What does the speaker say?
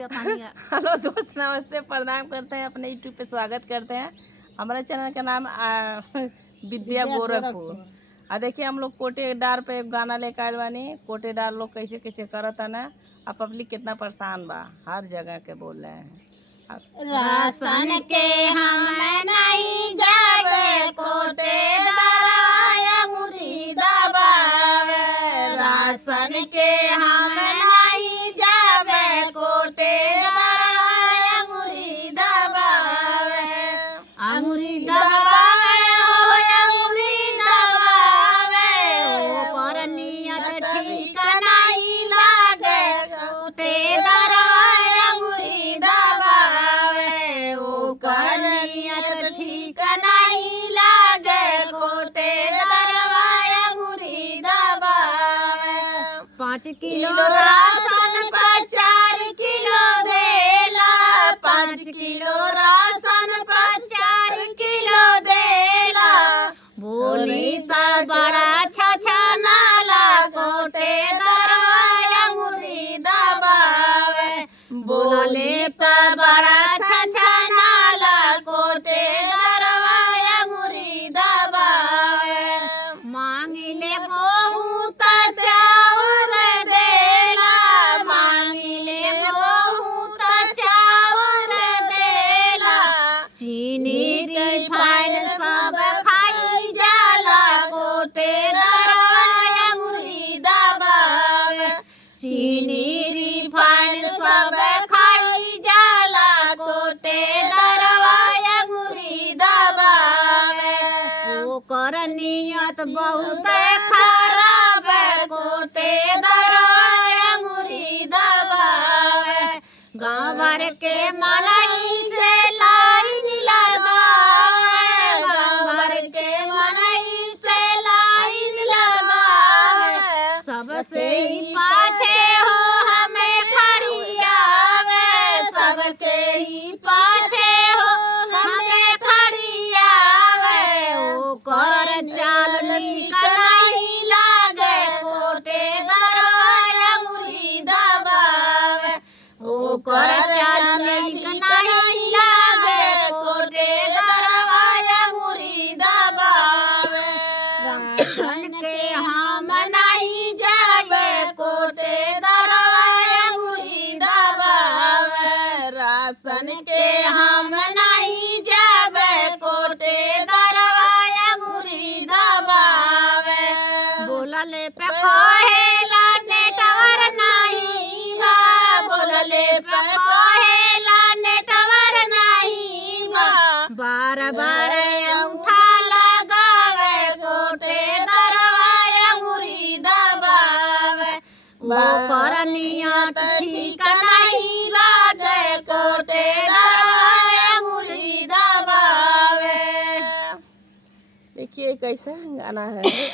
Hello दोस्त, नमस्ते, प्रणाम करते हैं, अपने यूट्यूब पे स्वागत करते हैं। हमारे चैनल का नाम विद्या गोरखपुर। देखिए हम लोग कोटेदार पे गाना लेकर आए बानी। कोटेदार लोग कैसे कैसे करता ना, पब्लिक कितना परेशान बा, हर जगह के बोल रहे हैं। राशन के हम नहीं जावे कोटेदार अंगूरी दबावे, राशन के हम नहीं जावे कोटेदार अंगूरी दबावे, अंगूरी दबावे हो अंगूरी दबावे, ओकर नियत ठीक नहीं लागे कोटेदार अंगूरी दबावे, ओकर नियत ठीक नहीं लागे कोटेदार अंगूरी दबावे। 5 किलो राशन पर 4 किलो देला, 5 किलो राशन पर 4 किलो देला, बोली सा बड़ा छछा नाला कोटेदार अंगूरी दबावे, बोले पर बड़ा छछा नाला कोटेदार अंगूरी दबावे, मांगिले बहुत चाउर देला, मांगिले बहुत चाउर देला, चीनी रिफाइन सब खाई जाला कोटेदार अंगूरी दबावे, चीनी रिफाइन सब खाई जाला कोटेदार अंगूरी दबावे, ओकर नियत बहुत खराब कोटेदार अंगूरी दबावे, गाँव भर के मनई से लाइन लगावे, गाँव भर के मनई से लाइन लगावे, सबसे ही पाछे हो हमें खड़ियावे, सबसे ही पाछे हो हमें खड़ियावे, ओकर चाल नीक नहीं लागे कोटेदार अंगूरी दबावे, ओकर चाल नीक नहीं लागे कोटेदार अंगूरी दबावे, राशन के हम नहीं जावे कोटेदार अंगूरी दबावे, राशन के हम नहीं जावे कोटेदार अंगूरी दबावे, बोलले पे कहेला नेटवर नहीं बा, बोलले पे कहेला नेटवर नहीं बा, बार बार अंगूठा लगावे कोटेदार अंगूरी दबावे, ओकर नियत ठीक नहीं लागे कोटेदार अंगूरी दबावे। देखिए कैसा गाना है।